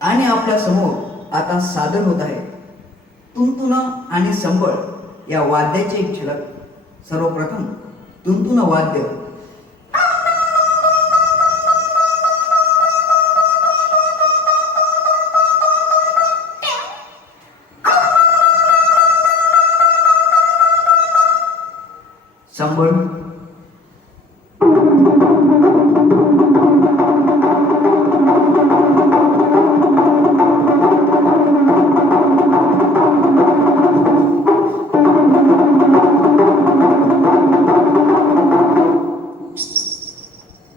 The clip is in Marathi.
आणि आपल्या समोर आता सादर होत आहे तुंतुन आणि संबळ या वाद्याची एक झलक. सर्वप्रथम तुंतुन वाद्य. संबळ.